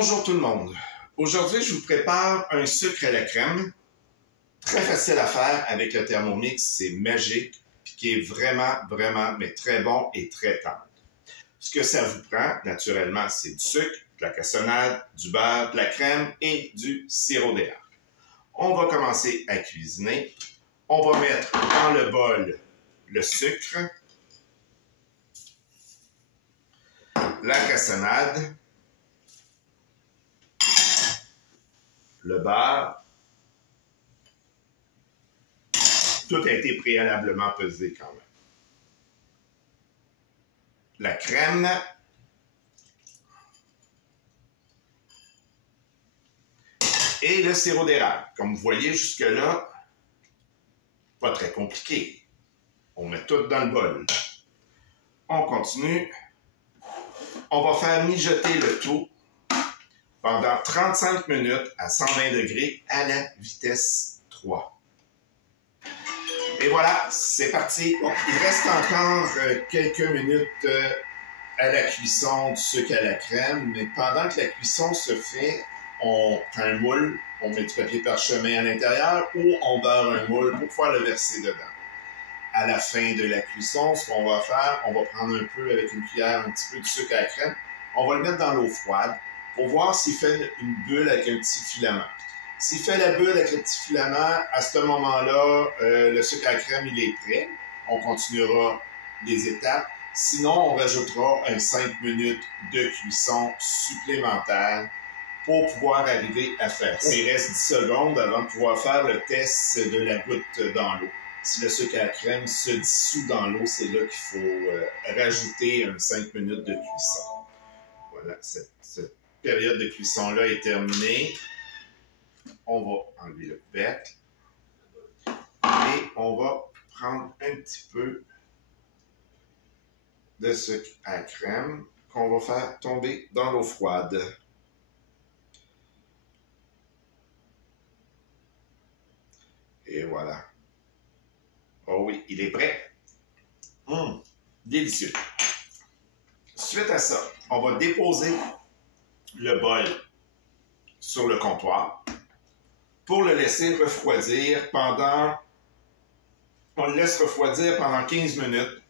Bonjour tout le monde. Aujourd'hui, je vous prépare un sucre à la crème. Très facile à faire avec le Thermomix, c'est magique, puis qui est vraiment, mais très bon et très tendre. Ce que ça vous prend, naturellement, c'est du sucre, de la cassonade, du beurre, de la crème et du sirop d'érable. On va commencer à cuisiner. On va mettre dans le bol le sucre, la cassonade, le beurre. Tout a été préalablement pesé quand même. La crème. Et le sirop d'érable. Comme vous voyez jusque-là, pas très compliqué. On met tout dans le bol. On continue. On va faire mijoter le tout pendant 35 minutes à 120 degrés à la vitesse 3. Et voilà, c'est parti. Bon, il reste encore quelques minutes à la cuisson du sucre à la crème, mais pendant que la cuisson se fait, on prend un moule, on met du papier parchemin à l'intérieur ou on beurre un moule pour pouvoir le verser dedans. À la fin de la cuisson, ce qu'on va faire, on va prendre un peu avec une cuillère, un petit peu du sucre à la crème, on va le mettre dans l'eau froide pour voir s'il fait une bulle avec un petit filament. S'il fait la bulle avec le petit filament, à ce moment-là, le sucre à la crème, il est prêt. On continuera les étapes. Sinon, on rajoutera un 5 minutes de cuisson supplémentaire pour pouvoir arriver à faire ça. Il reste 10 secondes avant de pouvoir faire le test de la goutte dans l'eau. Si le sucre à la crème se dissout dans l'eau, c'est là qu'il faut rajouter un 5 minutes de cuisson. Voilà, cette période de cuisson-là est terminée. On va enlever le couvercle et on va prendre un petit peu de sucre à la crème qu'on va faire tomber dans l'eau froide. Et voilà. Oh oui, il est prêt. Délicieux. Suite à ça, on va déposer le bol sur le comptoir pour le laisser refroidir pendant... On le laisse refroidir pendant 15 minutes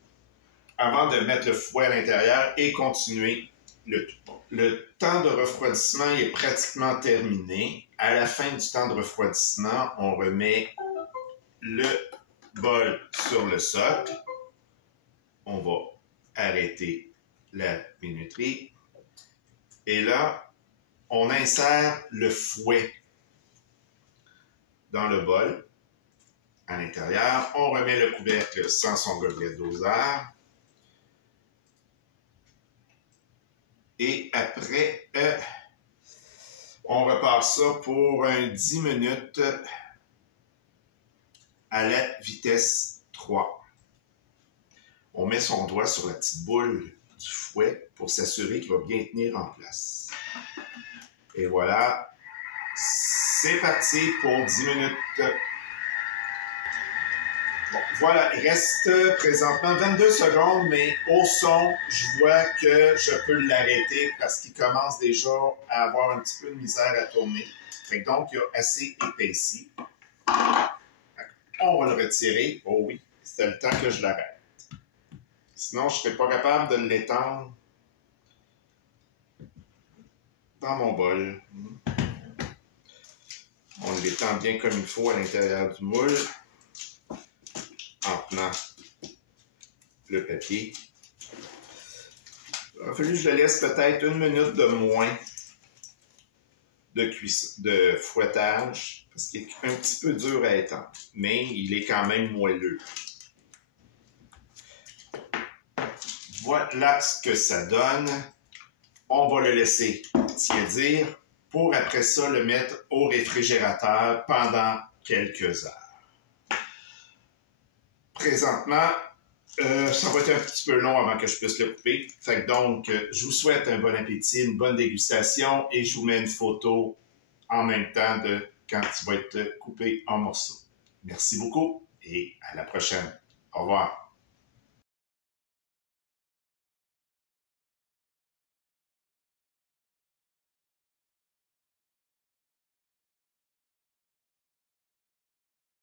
avant de mettre le fouet à l'intérieur et continuer le tout. Le temps de refroidissement est pratiquement terminé. À la fin du temps de refroidissement, on remet le bol sur le socle. On va arrêter la minuterie. Et là, on insère le fouet dans le bol. À l'intérieur, on remet le couvercle sans son gobelet de doseur. Et après, on repart ça pour un 10 minutes à la vitesse 3. On met son doigt sur la petite boule du fouet pour s'assurer qu'il va bien tenir en place. Et voilà, c'est parti pour 10 minutes. Bon, voilà, il reste présentement 22 secondes, mais au son, je vois que je peux l'arrêter parce qu'il commence déjà à avoir un petit peu de misère à tourner. Donc, il a assez épaissi. On va le retirer. Oh oui, c'est le temps que je l'arrête. Sinon, je ne serais pas capable de l'étendre dans mon bol. On l'étend bien comme il faut à l'intérieur du moule en tenant le papier. Il a fallu que je le laisse peut-être une minute de moins de fouettage parce qu'il est un petit peu dur à étendre, mais il est quand même moelleux. Voilà ce que ça donne. On va le laisser tiédir pour après ça le mettre au réfrigérateur pendant quelques heures. Présentement, ça va être un petit peu long avant que je puisse le couper. Fait que donc, je vous souhaite un bon appétit, une bonne dégustation et je vous mets une photo en même temps de quand il va être coupé en morceaux. Merci beaucoup et à la prochaine. Au revoir.